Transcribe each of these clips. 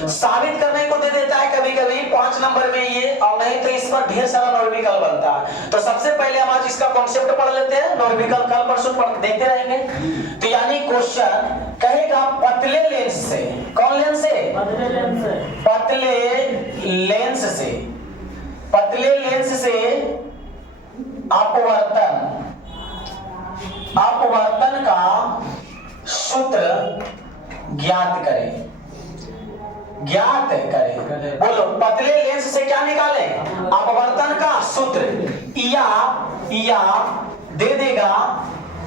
साबित करने को दे देता है कभी कभी 5 नंबर में ये, और नहीं तो इस पर ढेर सारा नॉर्मिकल बनता है। तो सबसे पहले हम आज इसका कॉन्सेप्ट पढ़ लेते हैं, नॉर्मिकल कल परसों देखते रहेंगे। तो यानी क्वेश्चन कहेगा पतले लेंस से, कौन लेंस से? पतले लेंस से, पतले लेंस से अपवर्तन का सूत्र ज्ञात करें, ज्ञात करें। बोलो, पतले लेंस से क्या निकाले? अपवर्तन का सूत्र, या दे देगा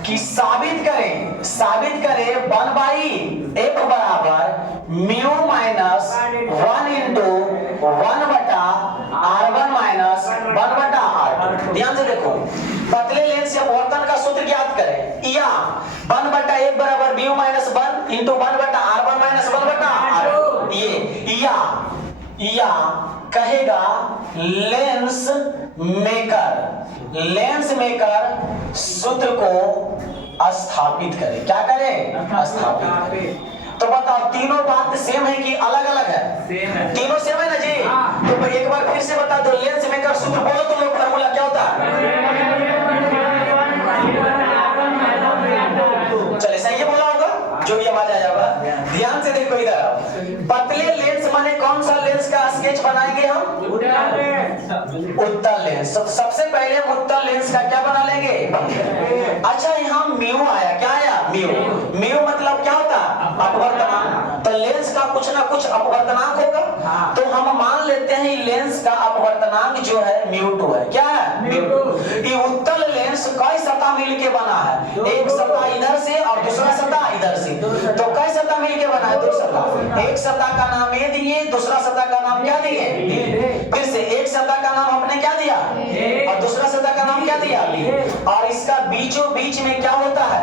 कि साबित करें 1/f बराबर mu minus 1 into 1/r1 minus 1/r2। ध्यान से देखो, पतले लेंस से अपवर्तन का सूत्र ज्ञात करें, या 1/f बराबर mu minus 1 into 1/r1 minus 1/r2। ये या कहेगा लेंस मेकर सूत्र को स्थापित करें। क्या करें? स्थापित करें। तो बताओ, तीनों बात सेम है कि अलग अलग है? सेम है। तीनों सेम है ना जी? तो एक बार फिर से बता दो, लेंस मेकर सूत्र बोलो तो लोग, फॉर्मूला क्या होता है? चले, सही है बोला होगा, जो भी आवाज आया होगा। ध्यान से देखो इधर आओ, पतले लेंस माने कौन सा लेंस का स्केच बनाएंगे हम? उत्तल लेंस। तो सबसे पहले हम उत्तल लेंस का क्या बना लेंगे? अच्छा, यहाँ म्यू आया, क्या आया? म्यू मतलब क्या होता है? अपवर्तनांक। तो लेंस का कुछ ना कुछ अपवर्तनांक होगा, तो हम मान लेते हैं लेंस का अपवर्तनांक जो है μ2 है। क्या है? μ2। ये उत्तल लेंस कई सतह मिलके बना है, एक सतह इधर से और दूसरा सतह इधर से। तो कई सतह मिलके बना है, 2 सतह। एक सतह का नाम ए दिए, दूसरा सतह का नाम क्या दिए? फिर से एक सतह का नाम आपने क्या दिया और दूसरा सतह का नाम क्या दिया? और इसका बीचों बीच में क्या होता है?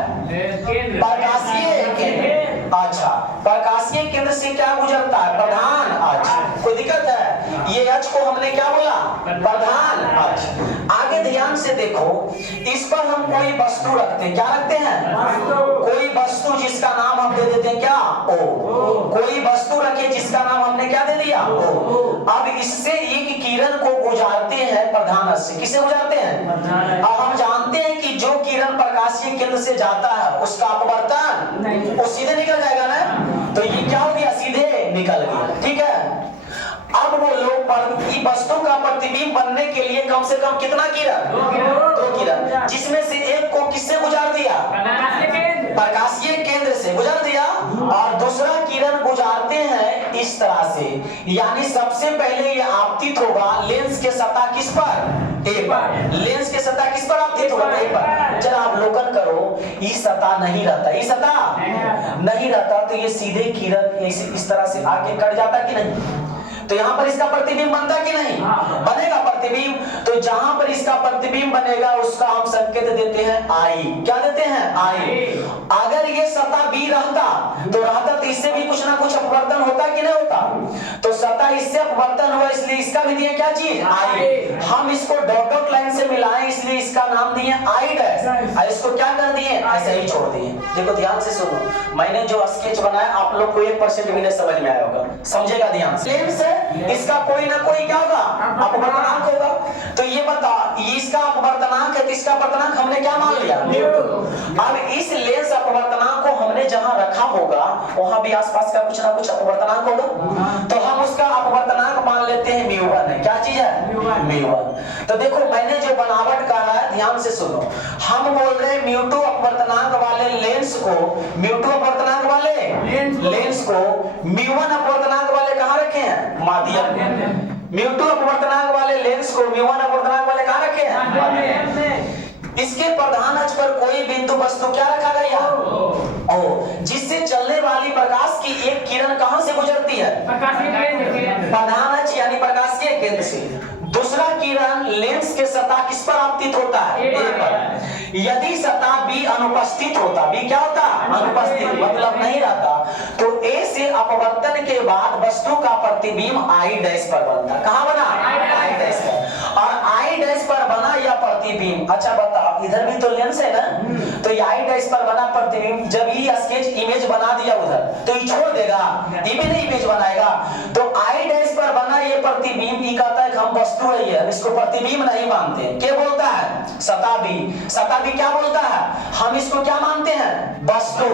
प्रकाशीय केंद्र। अच्छा, प्रकाशीय केंद्र से क्या गुजरता है? प्रधान। अच्छा, कोई दिक्कत है? ये अक्ष को हमने क्या बोला? प्रधान। अच्छा, आगे ध्यान से देखो, इस पर हम कोई वस्तु रखते हैं, क्या रखते हैं? कोई वस्तु जिसका नाम हम दे देते हैं क्या? O। कोई वस्तु रखे जिसका नाम हमने क्या दे दिया? O। अब इससे एक किरण को गुजारते हैं प्रधान से। किसे गुजारते हैं? अब हम जानते हैं कि जो किरण प्रकाशीय केंद्र से जाता है उसका अपवर्तन वो सीधे निकल जाएगा ना, तो ये क्या हो गया? सीधे निकल गया। ठीक है, अब वो लोग वस्तु का प्रतिबिंब बनने के लिए कम से कम कितना किरण? 2 किरण, जिसमें से एक को किससे गुजार दिया? प्रकाशीय केंद्र से गुजार दिया, और दूसरा किरण गुजारते हैं इस तरह से। यानी सबसे पहले ये आपतित होगा लेंस के सतह किस पर? ए पर। लेंस के सतह किस पर आपतित होगा? ए पर। जरा अवलोकन करो, ये सतह नहीं रहता, ये सतह नहीं रहता, तो ये सीधे किरण इस तरह से आके कट जाता कि नहीं? तो यहाँ पर इसका प्रतिबिंब बनता कि नहीं? बनेगा प्रतिबिंब। तो जहां पर इसका प्रतिबिंब बनेगा उसका हम संकेत देते हैं आई। क्या देते हैं? आई। अगर ये सतह बी रहता तो इससे भी कुछ ना कुछ अपवर्तन होता कि नहीं होता? तो सतह इससे अपवर्तन हुआ, इसलिए इसका भी दिए क्या चीज? आई। हम इसको डॉट लाइन से मिलाएं, इसलिए इसका नाम दिए आई डैश, और इसको क्या कर दिए? ऐसे ही छोड़ दिए। देखो ध्यान से सुनो, मैंने जो स्केच बनाया आप लोग को 1% भी नहीं समझ में आया होगा, समझेगा ध्यान से। लेंस है, इसका कोई ना कोई क्या होगा? अपवर्तनांक होगा। तो ये बता, ये इसका अपवर्तनांक है, तो इसका अपवर्तनांक हमने क्या मान लिया? μ2। अब इस लेंस अपवर्तनांक को हमने जहां रखा होगा वहां भी आसपास का कुछ ना कुछ अपवर्तनांक होगा, तो हम उसका अपवर्तनांक मान लेते हैं μ1 है। क्या चीज है? μ1। तो देखो मैंने जो बनावट कहा है ध्यान से सुनो, हम बोल रहे हैं μ2 अपवर्तनांक वाले लेंस को, μ2 अपवर्तनांक वाले लेंस को μ1 अपवर्तनांक वाले कहां रखे हैं? माध्यम में। μ2 अपवर्तनांक वाले लेंस को μ1 अपवर्तनांक वाले कहां रखे हैं? माध्यम में। इसके प्रधान अक्ष पर कोई बिंदु वस्तु क्या रखा गया? O, जिससे चलने वाली प्रकाश की एक किरण कहां से गुजरती है? प्रधान अक्ष यानी प्रकाशीय केंद्र से। दूसरा किरण लेंस के सतह किस पर आपतित होता है? ए पर। यदि सतह बी अनुपस्थित होता, बी क्या होता? अनुपस्थित, मतलब नहीं रहता, तो ए से अपवर्तन के बाद वस्तु का प्रतिबिंब आई डैश पर बनता। कहां बना? आई डैश पर। और आई डैश पर बना यह प्रतिबिंब। अच्छा बताओ, और इधर भी तो लेंस है ना, तो ये आई डैश पर बना प्रतिबिंब जब ये स्केच इमेज बना दिया उधर तो ये छोड़ देगा, ये भी नहीं इमेज बनाएगा। तो आई डैश पर बना ये प्रतिबिंब ये कहता है कि हम वस्तु है, ये इसको प्रतिबिंब नहीं मानते। क्या बोलता है शताबी, शताबी क्या बोलता है, हम इसको क्या मानते हैं, वस्तु।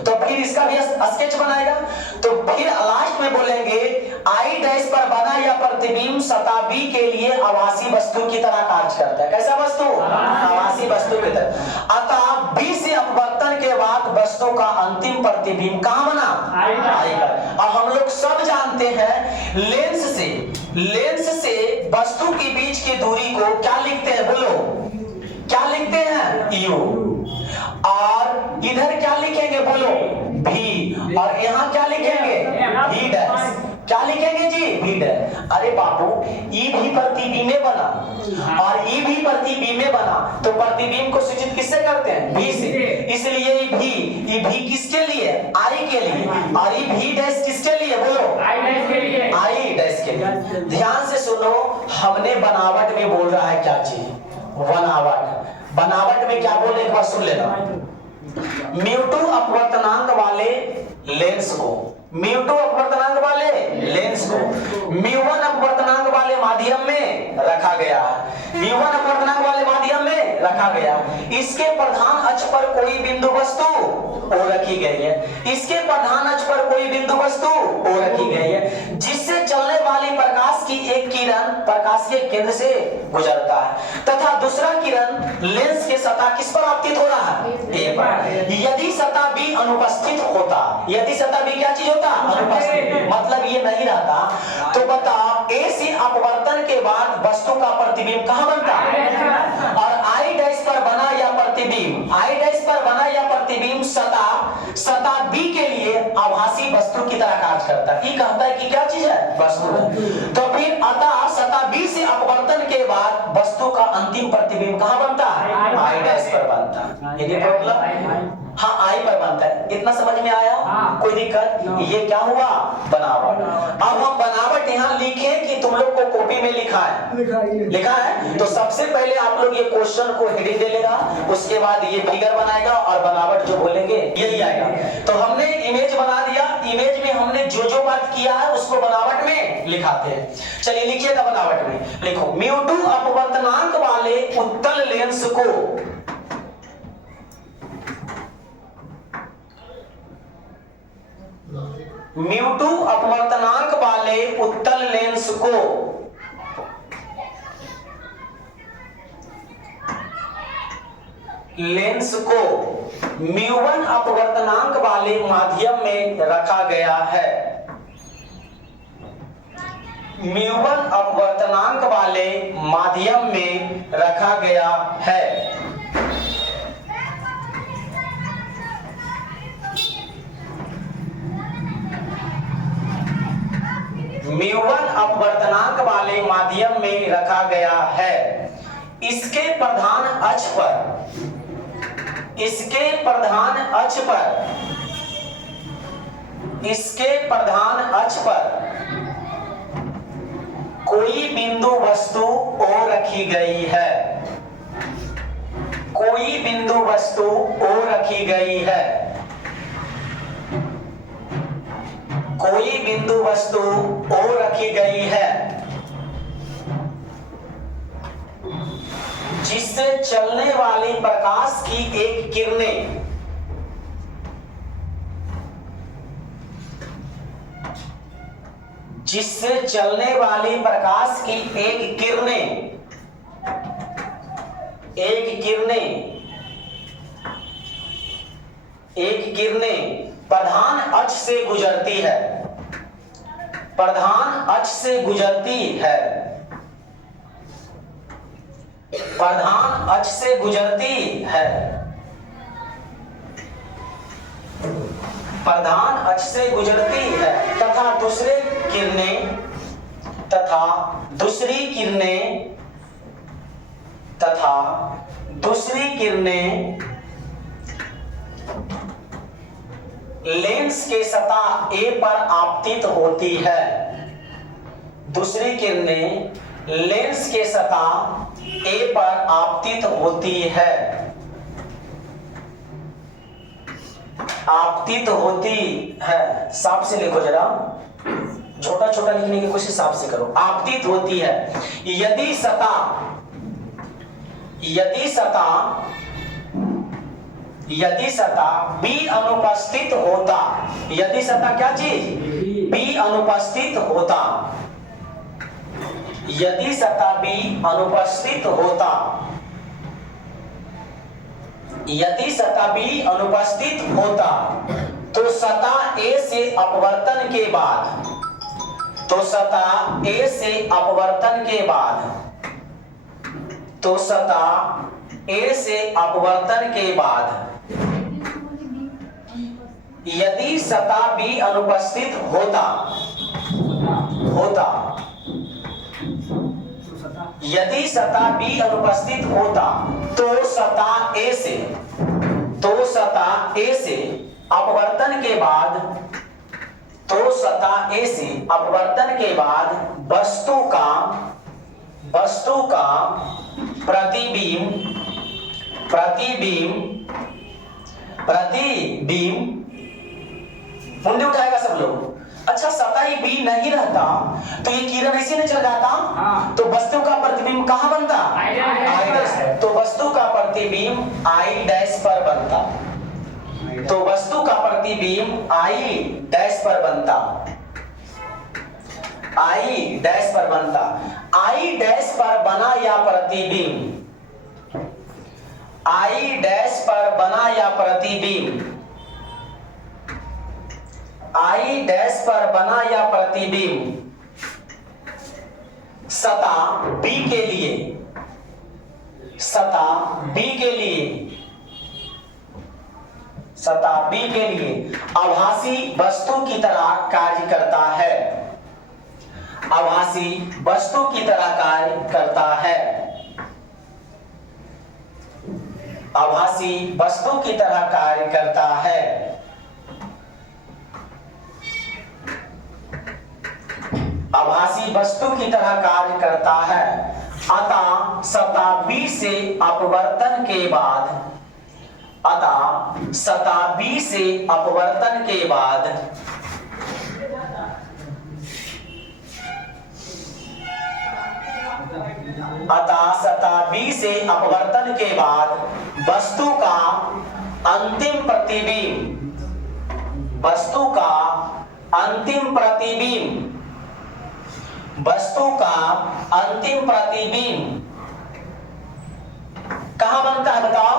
तो फिर इसका भी स्केच बनाएगा। तो फिर लास्ट में बोलेंगे आई डैश पर बना यह प्रतिबिंब शताबी के लिए आभासी वस्तु की तरह कार्य करता है। कैसा वस्तु, आभासी वस्तु की तरह। अतः बी से अपवर्तन के बाद वस्तु का अंतिम प्रतिबिंब कहां बना, आई पर। अब हम लोग सब जानते हैं लेंस से वस्तु के बीच की दूरी को क्या लिखते हैं, बोलो क्या लिखते हैं, यू। और इधर क्या लिखेंगे, बोलो भी। और यहाँ क्या लिखेंगे, भी डैश। क्या लिखेंगे जी, भी डैश। अरे बाबू ई भी प्रतिबिंब में बना और ई भी प्रतिबिंब में बना, तो प्रतिबिंब को सूचित किससे करते हैं, भी से। इसलिए ये भी किसके लिए, आई के लिए। और ये भी डैश किसके लिए, बोलो आई डैश के लिए, आई डैश के लिए। ध्यान से सुनो, हमने बनावट में बोल रहा है क्या चीज, बनावट में क्या बोले एक बार सुन लेना। म्यू2 अपवर्तनांक वाले लेंस को, म्यू2 अपवर्तनांक वाले लेंस को म्यू1 अपवर्तनांक वाले माध्यम में रखा गया है, म्यू1 अपवर्तनांक वाले माध्यम में रखा गया। इसके प्रधान अक्ष पर कोई बिंदु वस्तु ओ रखी गई है, इसके प्रधान अक्ष पर कोई बिंदु वस्तु ओ रखी गई है, जिससे चलने वाली प्रकाश की एक किरण प्रकाशीय केंद्र से गुजरता है तथा दूसरा किरण लेंस के सतह किस पर आपतित हो रहा है, ए पर। यदि सतह बी अनुपस्थित होता, यदि सतह बी क्या चीज होता, अनुपस्थित, मतलब ये नहीं रहता, तो बताओ ए से अपवर्तन के बाद वस्तु का प्रतिबिंब कहां बनता है। और आई डैश पर बना यह प्रतिबिंब, आई डैश पर बना यह प्रतिबिंब सतह बी के लिए आभासी वस्तु की तरह कार्य करता है। ये कहता है कि क्या चीज है, वस्तु है। तो फिर अतः सतह बी से अपवर्तन के बाद वस्तु का अंतिम प्रतिबिंब कहां बनता है, आई डैश पर बनता है। ये प्रॉब्लम, हाँ आई पर बनता है। इतना समझ में आया, कोई दिक्कत, ये क्या हुआ, बनावट। अब हम बनावट यहाँ लिखे कि तुम लोग को कॉपी में लिखा है, तो सबसे पहले आप लोग ये क्वेश्चन को हेडिंग दे लेगा, उसके बाद ये फिगर बनाएगा और बनावट जो बोलेंगे यही आएगा। तो हमने इमेज बना दिया, इमेज में हमने जो बात किया है उसको बनावट में लिखाते हैं। चलिए लिखिएगा बनावट में, लिखो म्यू2 अपवर्तनांक वाले उत्तल लेंस को म्यू2 अपवर्तनांक वाले उत्तल लेंस को म्यू1 अपवर्तनांक वाले माध्यम में रखा गया है, म्यू1 अपवर्तनांक वाले माध्यम में रखा गया है। म्यू1 अपवर्तनांक वाले माध्यम में रखा गया है। इसके प्रधान अक्ष पर कोई बिंदु वस्तु ओ रखी गई है, कोई बिंदु वस्तु ओ रखी गई है, कोई बिंदु वस्तु ओ रखी गई है, जिससे चलने वाली प्रकाश की एक किरणें प्रधान अक्ष से गुजरती है, प्रधान अक्ष से गुजरती है, प्रधान अक्ष से गुजरती है, प्रधान अक्ष से गुजरती है तथा दूसरी किरणें लेंस के सतह ए पर आपतित होती है, दूसरी किरणें लेंस के सतह ए पर आपतित होती है, आपतित होती है। साफ से लिखो जरा, छोटा छोटा लिखने की कोशिश साफ से करो। आपतित होती है यदि सतह बी अनुपस्थित होता, यदि सतह क्या चीज बी अनुपस्थित होता, यदि सतह बी अनुपस्थित होता, यदि सतह बी अनुपस्थित होता तो सतह ए से अपवर्तन के बाद, तो सतह ए से अपवर्तन के बाद, तो सतह ए से अपवर्तन के बाद यदि सतह बी अनुपस्थित होता, यदि सतह बी अनुपस्थित होता तो सतह ए से, तो सतह ए से अपवर्तन के बाद, तो सतह ए से अपवर्तन के बाद वस्तु का प्रतिबिंब मुंडे उठाएगा सब लोग। अच्छा, सतह बी नहीं रहता तो ये किरण ऐसे नहीं चल जाता, तो वस्तु का प्रतिबिंब कहां बनता, आई डैश। तो वस्तु का प्रतिबिंब आई डैश पर बनता, तो वस्तु का प्रतिबिंब आई डैश पर बनता, आई डैश पर बनता। आई डैश पर बना या प्रतिबिंब, आई डैश पर बना या प्रतिबिंब, आई डैश पर बना या प्रतिबिंब सतह बी के लिए, सतह बी के लिए, सतह बी के लिए आभासी वस्तु की तरह कार्य करता है, आभासी वस्तु की तरह कार्य करता है, आभासी वस्तु की तरह कार्य करता है। आभासी वस्तु की तरह कार्य करता है। अतः सतह बी से अपवर्तन के बाद, अतः सतह बी से अपवर्तन के बाद अतः सतह बी से अपवर्तन के बाद वस्तु का अंतिम प्रतिबिंब, वस्तु का अंतिम प्रतिबिंब, वस्तु का अंतिम प्रतिबिंब कहां बनता है बताओ,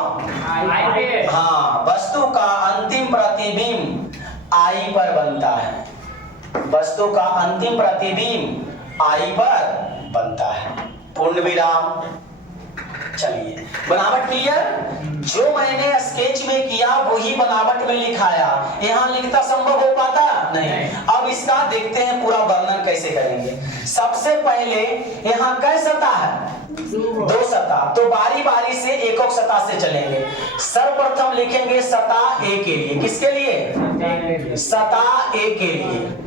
हाँ, वस्तु का अंतिम प्रतिबिंब आई पर बनता है, वस्तु का अंतिम प्रतिबिंब आई पर बनता है। पूर्ण विराम। चलिए, बनावट क्लियर? जो मैंने स्केच में किया वही बनावट में लिखाया, यहाँ लिखता संभव हो पाता नहीं। अब इसका देखते हैं पूरा वर्णन कैसे करेंगे। सबसे पहले यहाँ कै सतह है, दो सतह, तो बारी बारी से एक एक सतह से चलेंगे। सर्वप्रथम लिखेंगे सतह ए के लिए, किसके लिए, सतह ए के लिए।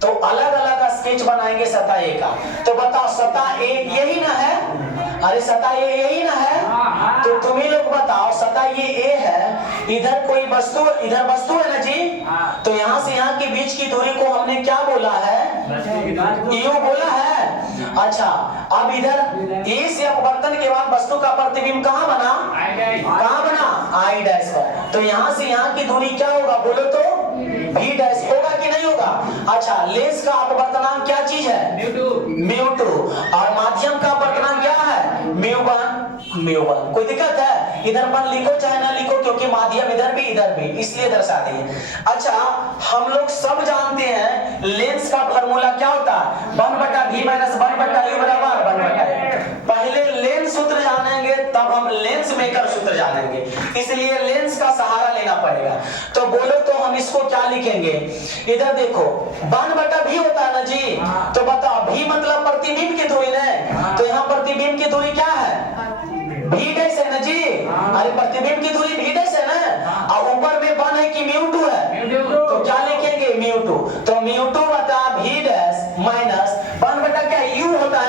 तो अलग अलग स्केच बनाएंगे सतह ए का। तो बताओ सतह ए यही ना है, अरे सतह ए यही ना है, तो तुम ही लोग बताओ सतह ये ए है, इधर कोई वस्तु, इधर वस्तु है ना जी, तो यहाँ से यहाँ के बीच की दूरी को हमने क्या बोला है, यू बोला है। अच्छा, अब इधर ए से अपवर्तन के बाद वस्तु का प्रतिबिंब कहाँ बना, कहाँ बना, आई डैश पर। तो यहाँ से यहाँ की दूरी क्या होगा बोलो तो, भी डैश होगा कि नहीं होगा। अच्छा, लेंस का अपवर्तनांक क्या चीज है, म्यू2, और माध्यम का अपवर्तनांक क्या है, म्यू1। कोई दिक्कत है, इधर 1 लिखो चाहे ना लिखो, क्योंकि माध्यम इधर भी इसलिए दर्शा दिए। अच्छा, हम लोग सब जानते हैं लेंस का फार्मूला क्या होता है, 1/v माइनस 1/u बराबर 1/a। पहले लेंस सूत्र जानेंगे तब हम लेंस मेकर सूत्र जानेंगे, इसलिए लेंस का सहारा लेना पड़ेगा। तो बोलो तो हम इसको क्या लिखेंगे, इधर देखो 1/v होता है ना जी, तो बताओ v मतलब प्रतिबिंब की दूरी ना, तो यहाँ प्रतिबिंब की दूरी क्या है, v डैश है ना जी, अरे प्रतिबिंब की दूरी v डैश है ना, और ऊपर में 1 है कि म्यू2 है, तो क्या लिखेंगे म्यू2। तो म्यू2 बटा v डैश माइनस 1 बटा क्या u होता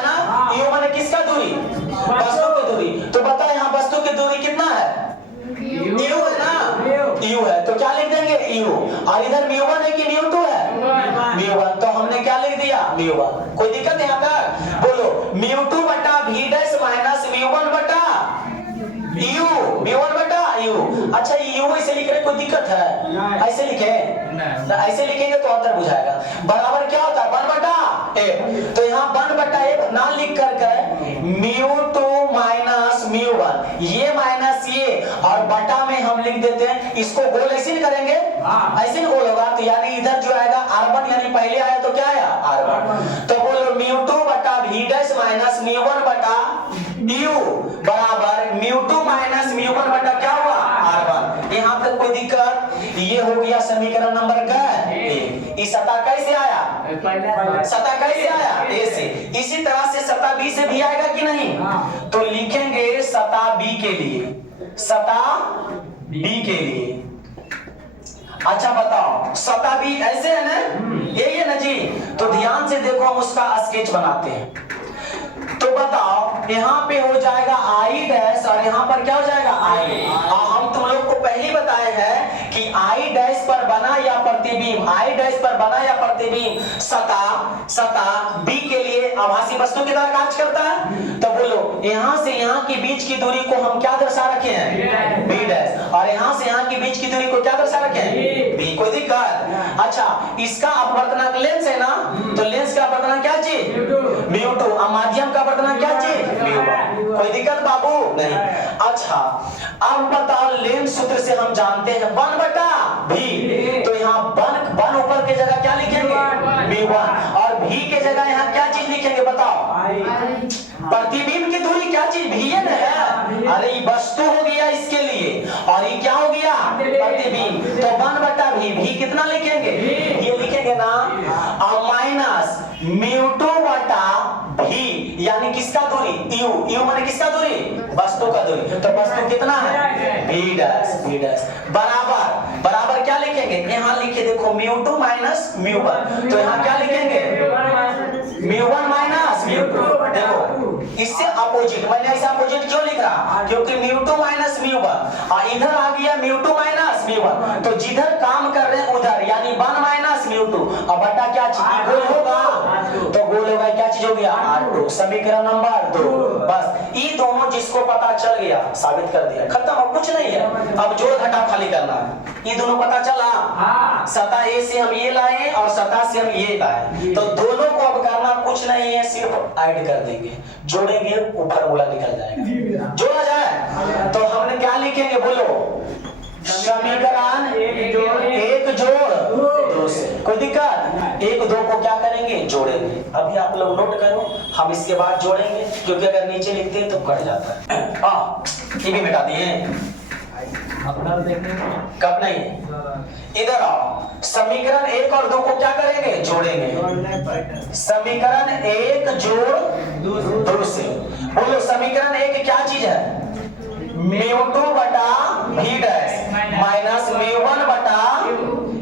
और इधर म्यू वन है कि म्यू टू है? Mu one. तो हमने क्या लिख दिया? Mu one. कोई दिक्कत यहाँ तक? बोलो म्यू टू बटा v dash minus mu one बटा यू, म्यू वन बटा यू। अच्छा यू ऐसे लिख रहे, कोई दिक्कत है? ऐसे लिखे? ऐसे लिखेंगे तो अंतर बुझाएगा। बराबर क्या होता है? 1 बटा ए। तो यहाँ 1 बटा ए ना लिख करके mu two minus mu one, ये माइनस ये, और बटा में हम लिख देते हैं। इसको गोल ऐसे नहीं करेंगे, ऐसे गोल होगा। तो यानी इधर जो आएगा R1, यानी पहले आया तो क्या आया? R1। तो बोलो म्यू टू बटा v dash minus mu one बटा यू बराबर mu two minus mu one बटा क्या हुआ? R1। यहाँ तक कोई दिक्कत? ये हो गया समीकरण नंबर का ए। इस सतह कैसे आया? सतह कैसे आया? ए से। इसी तरह से सतह बी से भी आएगा कि नहीं? तो लिखेंगे सतह बी के लिए, सतह बी के लिए। अच्छा बताओ सतह बी ऐसे है ना, ये है ना जी। तो ध्यान से देखो, हम उसका स्केच बनाते हैं। तो बताओ यहाँ पे हो जाएगा आई डैश और यहाँ पर क्या हो जाएगा? आई। हम तुम लोग को पहले ही बताए हैं कि आई डैश पर बना या प्रतिबिंब, आई डैश पर बना या प्रतिबिंब सतह बी के लिए आभासी वस्तु की तरह कार्य करता है। तो बोलो यहाँ से यहाँ की बीच की दूरी को हम क्या दर्शा रखे हैं? B dash. और यहाँ से यहाँ की बीच की दूरी को क्या दर्शा रखे हैं? बी। कोई दिक्कत? अच्छा इसका अपवर्तनांक लेंस है ना, तो लेंस का अपवर्तनांक क्या चीज? Mu two. माध्यम का अपवर्तनांक क्या चीज? Mu one. कोई दिक्कत बाबू? नहीं। अच्छा अब बताओ लेंस सूत्र से हम जानते हैं 1 बटा भी। तो यहाँ 1 ऊपर के जगह क्या लिखेंगे? Mu one. और भी के जगह यहाँ क्या चीज लिखेंगे बताओ? प्रतिबिंब की दूरी क्या चीज? भी है ना। अरे ये वस्तु हो गया इसके लिए, और ये क्या हो गया? प्रतिबिंब। तो 1 बटा भी कितना लिखेंगे? ये लिखेंगे ना, और माइनस म्यू टू बटा भी, यानी किसका दूरी? यू। यू माने किसका दूरी? वस्तु का दूरी। तो वस्तु कितना है? भी डैश, भी डैश बराबर बराबर क्या लिखेंगे? यहाँ लिखे देखो mu two minus mu one. तो यहाँ क्या लिखेंगे? Mu one minus mu two. देखो इससे अपोजिट, मैंने ऐसा अपोजिट क्यों लिख रहा? क्योंकि mu two minus mu one, और इधर आ गया mu two minus mu one. तो जिधर काम कर रहे हैं उधर, यानी 1 माइनस म्यू टू, और बटा क्या चीज? गोल होगा। तो गोल होगा क्या चीज हो गया? R2। समीकरण नंबर 2। बस ये दोनों जिसको पता चल गया साबित कर दिया, खत्म। अब कुछ नहीं है, अब जोड़ घटाव खाली करना है। ये दोनों पता चला, सतह ए से हम ये लाए और सतह से हम ये लाए। तो दोनों को अब करना कुछ नहीं है, सिर्फ ऐड कर देंगे, जोड़ेंगे, ऊपर फॉर्मूला निकल जाएगा। जोड़ा जाए तो हमने क्या लिखेंगे बोलो? समीकरण एक जोड़ दो से। कोई दिक्कत? 1 2 को क्या करेंगे? जोड़ेंगे। अभी आप लोग नोट करो, हम इसके बाद जोड़ेंगे, क्योंकि अगर नीचे लिखते हैं तो कट जाता है। ये भी मिटा दिए, कब नहीं। इधर आओ, समीकरण 1 और 2 को क्या करेंगे? जोड़ेंगे। समीकरण 1 जोड़ 2 से। बोलो समीकरण 1 क्या चीज है? म्यू टू बटा भी डैश माइनस म्यू वन बटा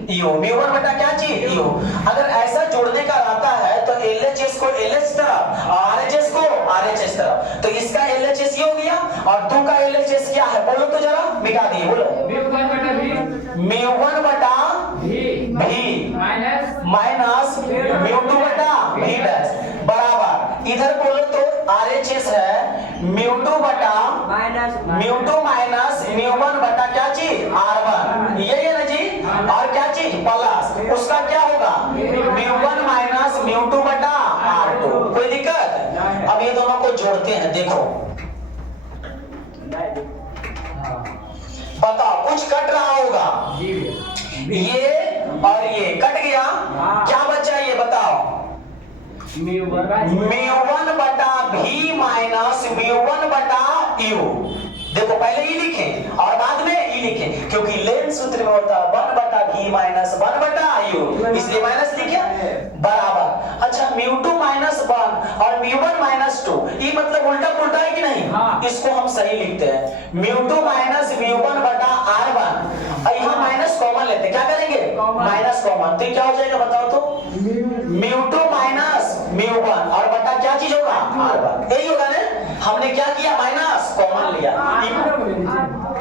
यू। म्यू वन बटा क्या चीज? यू। अगर ऐसा जोड़ने का रहता है तो LHS को LH तरफ, RHS को RHS तरफ। तो इसका LHS ये हो गया, और 2 का LHS क्या है बोलो तो जरा, मिटा दिए बोलो। म्यू वन बटा भी माइनस म्यू टू बटा भी डैश बराबर, इधर बोलो तो RHS है म्यू टू बटा mu two minus mu one बटा क्या चीज? R1। ये है ना जी। और क्या चीज? प्लस उसका क्या होगा? Mu one minus mu two बटा R2। कोई दिक्कत? अब ये दोनों को जोड़ते हैं, देखो बताओ कुछ कट रहा होगा? ये और ये कट गया, क्या बचा ये बताओ? म्यू वन बटा भी माइनस म्यू वन बटा यू। देखो पहले ये लिखें और बाद में ये लिखें, क्योंकि लेंस सूत्र में होता है 1 बटा भी माइनस 1 बटा यू, इसलिए माइनस लिखे बराबर। अच्छा म्यू टू माइनस 1 और म्यू वन माइनस 2, ये मतलब उल्टा पुल्टा है कि नहीं? इसको हम सही लिखते हैं, mu two minus mu one बटा R1। और यहाँ माइनस कॉमन लेते हैं, क्या करेंगे? माइनस कॉमन, तो क्या हो जाएगा बताओ तो? Mu two minus mu one और बटा क्या चीज होगा? R1। यही होगा ना। हमने क्या किया? माइनस कॉमन लिया।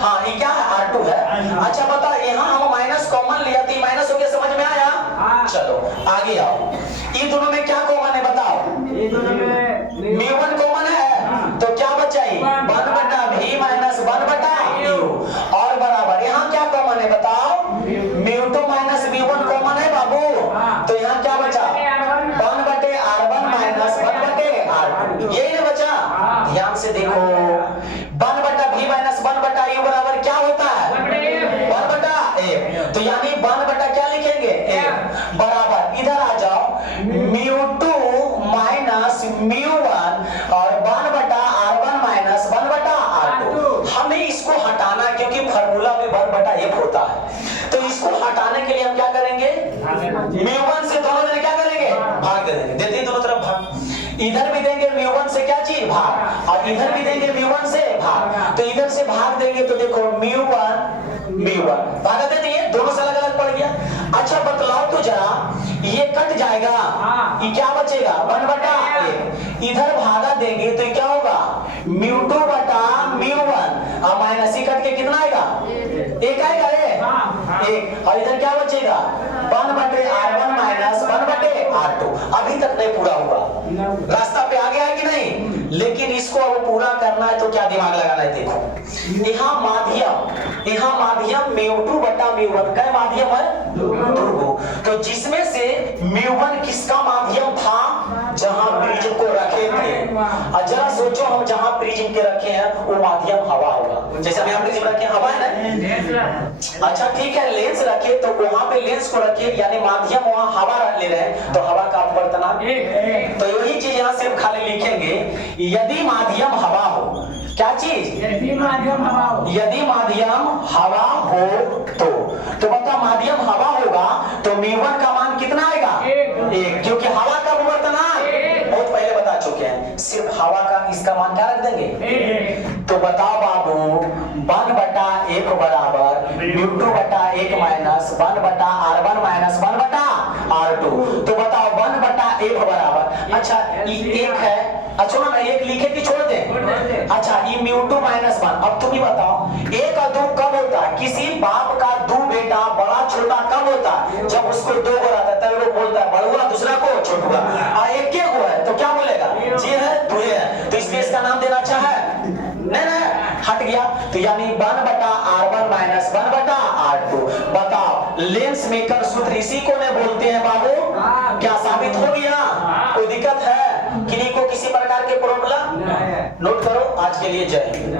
हाँ ये क्या है? R2 है। अच्छा बताओ यहाँ हम माइनस कॉमन लिया तो माइनस आगे आओ, ये दोनों में क्या कॉमन है बताओ? म्यू1 कॉमन है, तो क्या बचा? 1 बटा भी माइनस 1 बटा म्यू, और बराबर यहाँ क्या कॉमन है बताओ? म्यू2 माइनस म्यू1 कॉमन है बाबू, तो यहाँ क्या बचा? 1 बटे r1 माइनस 1 बटे r2, यही ना बचा? ध्यान से देखो, 1 बटा भी माइनस 1 बटा यू बराबर क्या होता है? 1 बटा a, तो यानी 1 बटा क्या लिखेंगे? a बराबर, इधर आ जाओ, म्यू2 माइनस म्यू1 और 1 बटा r1 माइनस 1 बटा r2। हमें इसको हटाना, क्योंकि फार्मूला में 1 बटा f होता है, तो इसको हटाने के लिए हम क्या करेंगे? म्यू1 से दोनों जने क्या करेंगे? भाग दे देंगे, देते ही दोनों तरफ भाग। इधर भी देंगे म्यू1 से क्या चीज? भाग, और इधर भी देंगे म्यू1 से भाग, तो इधर से भाग देंगे तो देखो म्यू1 भागा देते, ये दोनों से अलग अलग पड़ गया। अच्छा बतलाओ तो जरा, ये कट जाएगा, ये क्या बचेगा? 1 बटा a, इधर भागा देंगे तो क्या होगा? म्यू2 बटा म्यू1, और माइनस ही कट के कितना आएगा? 1 आएगा रे, 1, और इधर क्या बचेगा? 1 बटे r1 माइनस 1 बटे r2। अभी तक नहीं पूरा हुआ, रास्ता पे आ गया है कि नहीं? लेकिन इसको अब पूरा करना है तो क्या दिमाग लगाना है? देखो यहाँ माध्यम म्यू2 बटा म्यू1 का माध्यम है ध्रुव, तो जिसमें से म्यू1 किसका माध्यम था? जहां प्रिज्म को रखे थे, और जरा सोचो हम जहां प्रिज्म के रखे हैं वो माध्यम हवा होगा, जैसे हम यहाँ प्रिज्म रखे हवा है ना। अच्छा ठीक है, लेंस रखे तो वहां पे लेंस को रखे, यानी माध्यम वहां हवा रख ले रहे हैं, तो हवा का अपवर्तनांक, तो यही चीज यहाँ सिर्फ खाली लिखेंगे, यदि माध्यम हवा हो, क्या चीज? यदि माध्यम हवा हो, यदि माध्यम हवा हो तो बता, माध्यम हवा होगा तो म्यू1 का मान कितना आएगा? 1, क्योंकि हवा का अपवर्तनांक बहुत पहले बता चुके हैं, सिर्फ हवा का इसका मान क्या रख देंगे? 1। तो बताओ बाबू, 1 बटा 1 बराबर म्यू2 बटा 1 माइनस 1 बटा r1 माइनस 1 बटा r2, तो बताओ 1 बटा 1 बराबर, अच्छा ये 1 है, अच्छा ना 1 लिखे कि छोड़ दें? अच्छा ये म्यू2 माइनस 1, अब तुम ही बताओ 1 और 2 कब होता है? किसी बाप का 2 बेटा बड़ा छोटा कब होता है? जब उसको 2 हो रहा था तब वो बोलता है बड़ुआ, दूसरा को छोटुआ, और एक के हुआ है तो क्या बोलेगा? जी है तू है, तो इसलिए इसका नाम देना अच्छा है नहीं, हट गया, तो यानी 1 बटा r1 माइनस 1 बटा r2। बताओ लेंस मेकर सूत्र इसी को ने बोलते हैं बाबू, क्या साबित हो गया? कोई दिक्कत है? किसी को किसी प्रकार के प्रॉब्लम? नोट करो, आज के लिए जय हिंद।